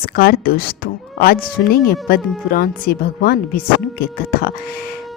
नमस्कार दोस्तों, आज सुनेंगे पद्म पुराण से भगवान विष्णु के कथा।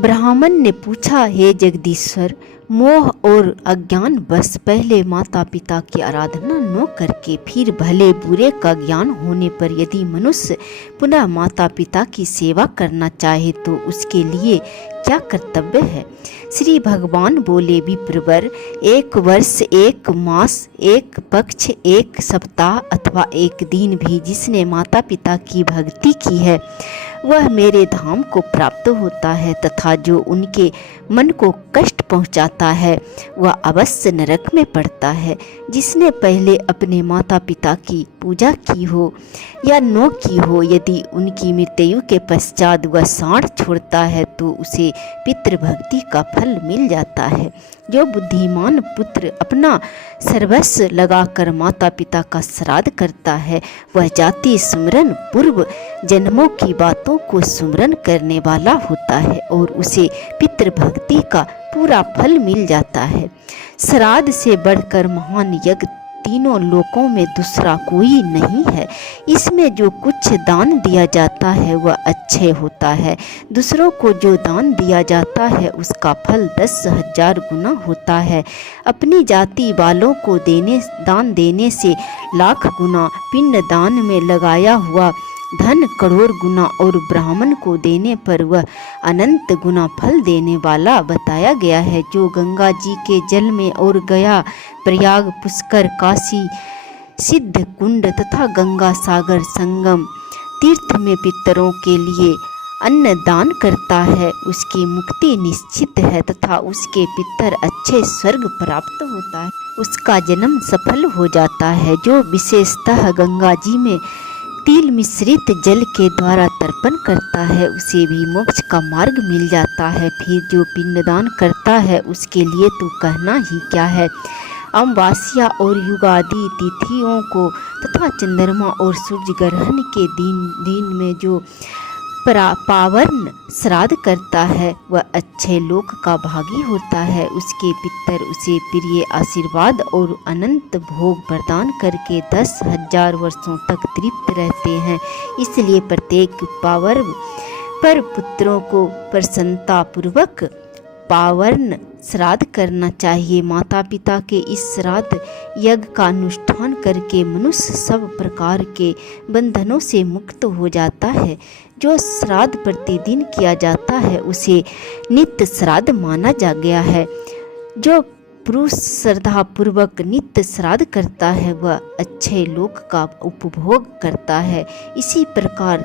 ब्राह्मण ने पूछा, हे जगदीश्वर, मोह और अज्ञान बस पहले माता पिता की आराधना न करके फिर भले बुरे का ज्ञान होने पर यदि मनुष्य पुनः माता पिता की सेवा करना चाहे तो उसके लिए क्या कर्तव्य है। श्री भगवान बोले, विप्रवर, एक वर्ष, एक मास, एक पक्ष, एक सप्ताह अथवा एक दिन भी जिसने माता पिता की भक्ति की है वह मेरे धाम को प्राप्त होता है, तथा जो उनके मन को कष्ट पहुंचाता है वह अवश्य नरक में पड़ता है। जिसने पहले अपने माता पिता की पूजा की हो या न की हो, यदि उनकी मृत्यु के पश्चात वह सांड छोड़ता है तो उसे पितृभक्ति का फल मिल जाता है। जो बुद्धिमान पुत्र अपना सर्वस्व लगाकर माता पिता का श्राद्ध करता है वह जाति सुमरन पूर्व जन्मों की बातों को सुमरन करने वाला होता है और उसे पितृभक्ति का पूरा फल मिल जाता है। श्राद्ध से बढ़कर महान यज्ञ तीनों लोकों में दूसरा कोई नहीं है। इसमें जो कुछ दान दिया जाता है वह अच्छे होता है। दूसरों को जो दान दिया जाता है उसका फल 10,000 गुना होता है। अपनी जाति वालों को दान देने से लाख गुना, पिंड दान में लगाया हुआ धन करोड़ गुना और ब्राह्मण को देने पर वह अनंत गुना फल देने वाला बताया गया है। जो गंगा जी के जल में और गया, प्रयाग, पुष्कर, काशी, सिद्ध कुंड तथा गंगा सागर संगम तीर्थ में पितरों के लिए अन्न दान करता है उसकी मुक्ति निश्चित है तथा उसके पितर अच्छे स्वर्ग प्राप्त होता है, उसका जन्म सफल हो जाता है। जो विशेषतः गंगा जी में तिल मिश्रित जल के द्वारा तर्पण करता है उसे भी मोक्ष का मार्ग मिल जाता है। फिर जो पिंडदान करता है उसके लिए तो कहना ही क्या है। अमावस्या और युगादि तिथियों को तथा चंद्रमा और सूर्य ग्रहण के दिन में जो पावन श्राद्ध करता है वह अच्छे लोक का भागी होता है। उसके पितर उसे प्रिय आशीर्वाद और अनंत भोग प्रदान करके 10,000 वर्षों तक तृप्त रहते हैं। इसलिए प्रत्येक पावन पर पुत्रों को प्रसन्नता पूर्वक पावन श्राद्ध करना चाहिए। माता पिता के इस श्राद्ध यज्ञ का अनुष्ठान करके मनुष्य सब प्रकार के बंधनों से मुक्त हो जाता है। जो श्राद्ध प्रतिदिन किया जाता है उसे नित्य श्राद्ध माना जा गया है। जो पुरुष श्रद्धा पूर्वक नित्य श्राद्ध करता है वह अच्छे लोक का उपभोग करता है। इसी प्रकार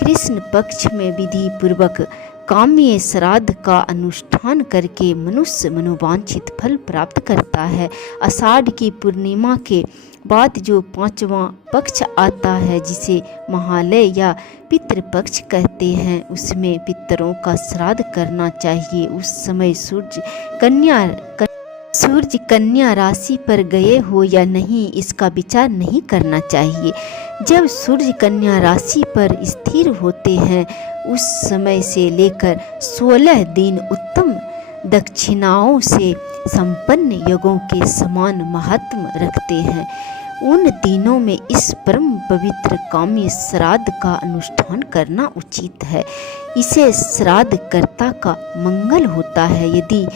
कृष्ण पक्ष में विधि पूर्वक काम्य श्राद्ध का अनुष्ठान करके मनुष्य मनोवांछित फल प्राप्त करता है। आषाढ़ की पूर्णिमा के बाद जो 5वां पक्ष आता है जिसे महालय या पितृपक्ष कहते हैं उसमें पितरों का श्राद्ध करना चाहिए। उस समय सूर्य कन्या राशि पर गए हो या नहीं इसका विचार नहीं करना चाहिए। जब सूर्य कन्या राशि पर स्थिर होते हैं उस समय से लेकर 16 दिन उत्तम दक्षिणाओं से संपन्न यज्ञों के समान महत्व रखते हैं। उन दिनों में इस परम पवित्र काम्य श्राद्ध का अनुष्ठान करना उचित है। इसे श्राद्ध कर्ता का मंगल होता है। यदि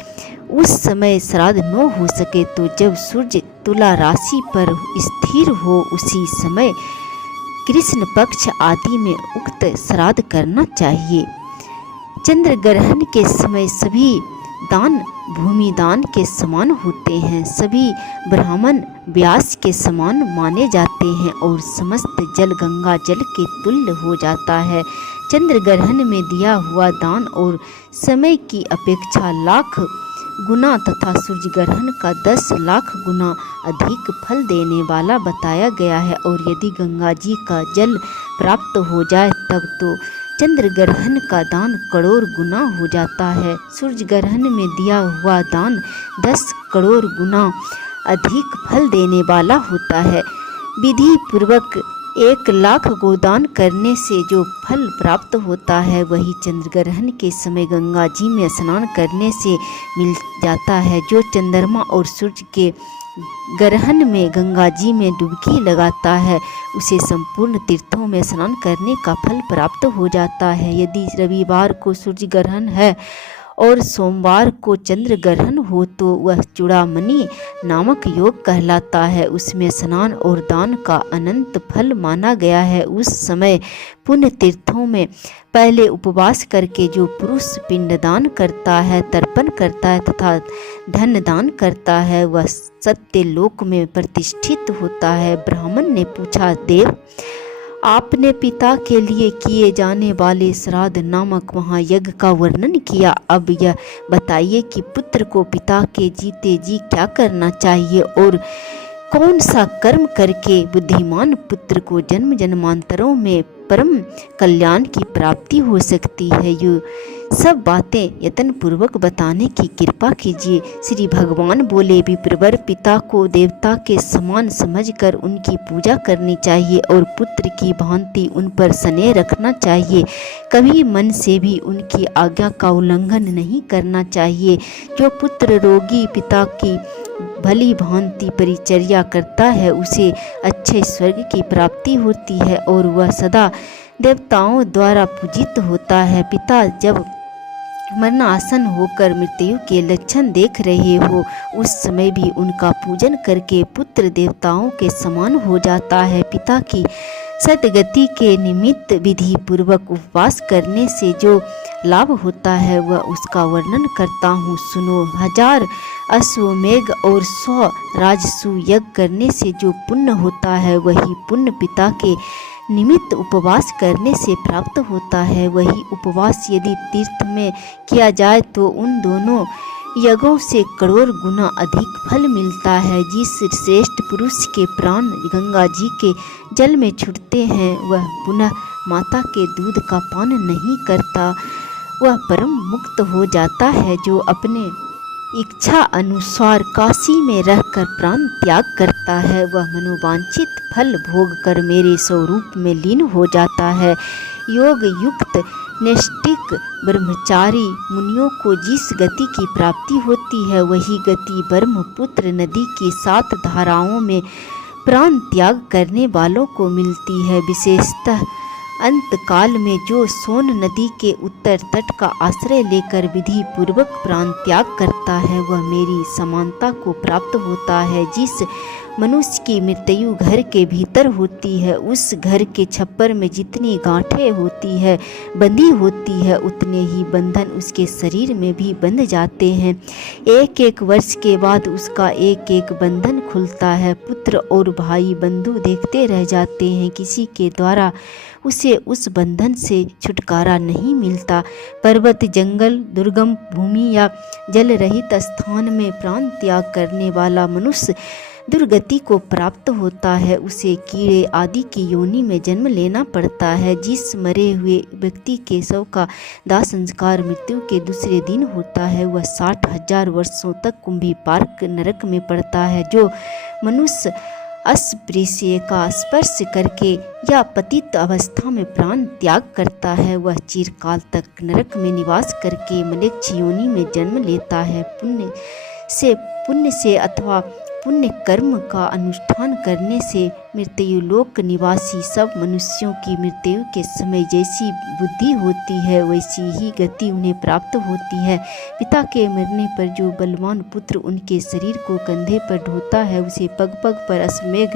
उस समय श्राद्ध न हो सके तो जब सूर्य तुला राशि पर स्थिर हो उसी समय कृष्ण पक्ष आदि में उक्त श्राद्ध करना चाहिए। चंद्र ग्रहण के समय सभी दान भूमि दान के समान होते हैं। सभी ब्राह्मण व्यास के समान माने जाते हैं और समस्त जल गंगा जल के तुल्य हो जाता है। चंद्र ग्रहण में दिया हुआ दान और समय की अपेक्षा लाख गुना तथा सूर्य ग्रहण का 10 लाख गुना अधिक फल देने वाला बताया गया है। और यदि गंगा जी का जल प्राप्त हो जाए तब तो चंद्र ग्रहण का दान करोड़ गुना हो जाता है। सूर्य ग्रहण में दिया हुआ दान 10 करोड़ गुना अधिक फल देने वाला होता है। विधि पूर्वक 1 लाख गोदान करने से जो फल प्राप्त होता है वही चंद्र ग्रहण के समय गंगा जी में स्नान करने से मिल जाता है। जो चंद्रमा और सूर्य के गरहन में गंगा जी में डुबकी लगाता है उसे संपूर्ण तीर्थों में स्नान करने का फल प्राप्त हो जाता है। यदि रविवार को सूर्य ग्रहण है और सोमवार को चंद्र ग्रहण हो तो वह चूड़ामणि नामक योग कहलाता है। उसमें स्नान और दान का अनंत फल माना गया है। उस समय पुण्य तीर्थों में पहले उपवास करके जो पुरुष पिंडदान करता है, तर्पण करता है तथा धन दान करता है वह सत्य लोक में प्रतिष्ठित होता है। ब्राह्मण ने पूछा, देव आपने पिता के लिए किए जाने वाले श्राद्ध नामक महायज्ञ का वर्णन किया। अब यह बताइए कि पुत्र को पिता के जीते जी क्या करना चाहिए और कौन सा कर्म करके बुद्धिमान पुत्र को जन्म जन्मांतरों में परम कल्याण की प्राप्ति हो सकती है। ये सब बातें यत्न पूर्वक बताने की कृपा कीजिए। श्री भगवान बोले, विप्रवर पिता को देवता के समान समझकर उनकी पूजा करनी चाहिए और पुत्र की भांति उन पर स्नेह रखना चाहिए। कभी मन से भी उनकी आज्ञा का उल्लंघन नहीं करना चाहिए। जो पुत्र रोगी पिता की भली भांति परिचर्या करता है उसे अच्छे स्वर्ग की प्राप्ति होती है और वह सदा देवताओं द्वारा पूजित होता है। पिता जब मरणासन होकर मृत्यु के लक्षण देख रहे हो उस समय भी उनका पूजन करके पुत्र देवताओं के समान हो जाता है। पिता की सद्गति के निमित्त विधि पूर्वक उपवास करने से जो लाभ होता है वह उसका वर्णन करता हूँ, सुनो। 1000 अश्वमेघ और 100 राजसूय यज्ञ करने से जो पुण्य होता है वही पुण्य पिता के निमित्त उपवास करने से प्राप्त होता है। वही उपवास यदि तीर्थ में किया जाए तो उन दोनों यज्ञों से करोड़ गुना अधिक फल मिलता है। जिस श्रेष्ठ पुरुष के प्राण गंगा जी के जल में छूटते हैं वह पुनः माता के दूध का पान नहीं करता, वह परम मुक्त हो जाता है। जो अपने इच्छा अनुसार काशी में रहकर प्राण त्याग करता है वह मनोवांछित फल भोग कर मेरे स्वरूप में लीन हो जाता है। योग युक्त नैष्ठिक ब्रह्मचारी मुनियों को जिस गति की प्राप्ति होती है वही गति ब्रह्मपुत्र नदी की 7 धाराओं में प्राण त्याग करने वालों को मिलती है। विशेषतः अंत काल में जो सोन नदी के उत्तर तट का आश्रय लेकर विधि पूर्वक प्राण त्याग करता है वह मेरी समानता को प्राप्त होता है। जिस मनुष्य की मृत्यु घर के भीतर होती है उस घर के छप्पर में जितनी गांठें होती है बंधी होती है उतने ही बंधन उसके शरीर में भी बंध जाते हैं। 1-1 वर्ष के बाद उसका एक एक बंधन खुलता है। पुत्र और भाई बंधु देखते रह जाते हैं, किसी के द्वारा उसे उस बंधन से छुटकारा नहीं मिलता। पर्वत, जंगल, दुर्गम भूमि या जल रहित स्थान में प्राण त्याग करने वाला मनुष्य दुर्गति को प्राप्त होता है। उसे कीड़े आदि की योनि में जन्म लेना पड़ता है। जिस मरे हुए व्यक्ति के शव का दाह संस्कार मृत्यु के दूसरे दिन होता है वह 60,000 वर्षों तक कुंभीपाक नरक में पड़ता है। जो मनुष्य अस्पृश्य का स्पर्श करके या पतित अवस्था में प्राण त्याग करता है वह चिरकाल तक नरक में निवास करके मलेच्छ योनि में जन्म लेता है। पुण्य से अथवा पुण्य कर्म का अनुष्ठान करने से मृत्युलोक निवासी सब मनुष्यों की मृत्यु के समय जैसी बुद्धि होती है वैसी ही गति उन्हें प्राप्त होती है। पिता के मरने पर जो बलवान पुत्र उनके शरीर को कंधे पर ढोता है उसे पग पग पर अश्वमेघ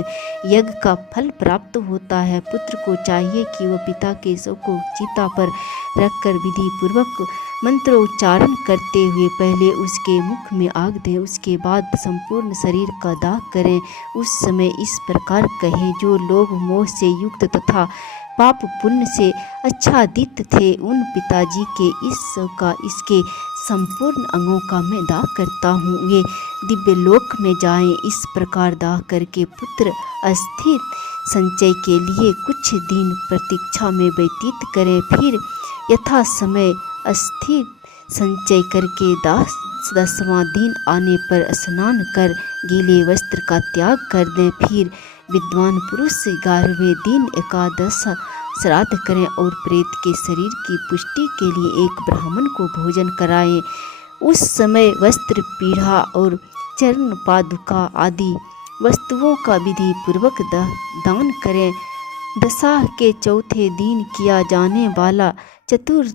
यज्ञ का फल प्राप्त होता है। पुत्र को चाहिए कि वह पिता के शव को चिता पर रखकर विधि पूर्वक मंत्रोच्चारण करते हुए पहले उसके मुख में आग दें, उसके बाद संपूर्ण शरीर का दाह करें। उस समय इस प्रकार कहें, जो लोग मोह से युक्त तथा पाप पुण्य से आच्छादित थे उन पिताजी के इस शव का इसके संपूर्ण अंगों का मैं दाह करता हूँ। वे दिव्य लोक में जाएं। इस प्रकार दाह करके पुत्र अस्थित संचय के लिए कुछ दिन प्रतीक्षा में व्यतीत करें, फिर यथा समय अस्थिर संचय करके 10वां दिन आने पर स्नान कर गीले वस्त्र का त्याग कर दें। फिर विद्वान पुरुष 11वें दिन एकादश श्राद्ध करें और प्रेत के शरीर की पुष्टि के लिए एक ब्राह्मण को भोजन कराएं। उस समय वस्त्र, पीढ़ा और चरण पादुका आदि वस्तुओं का विधि पूर्वक दान करें। दशा के चौथे दिन किया जाने वाला चतुर्थ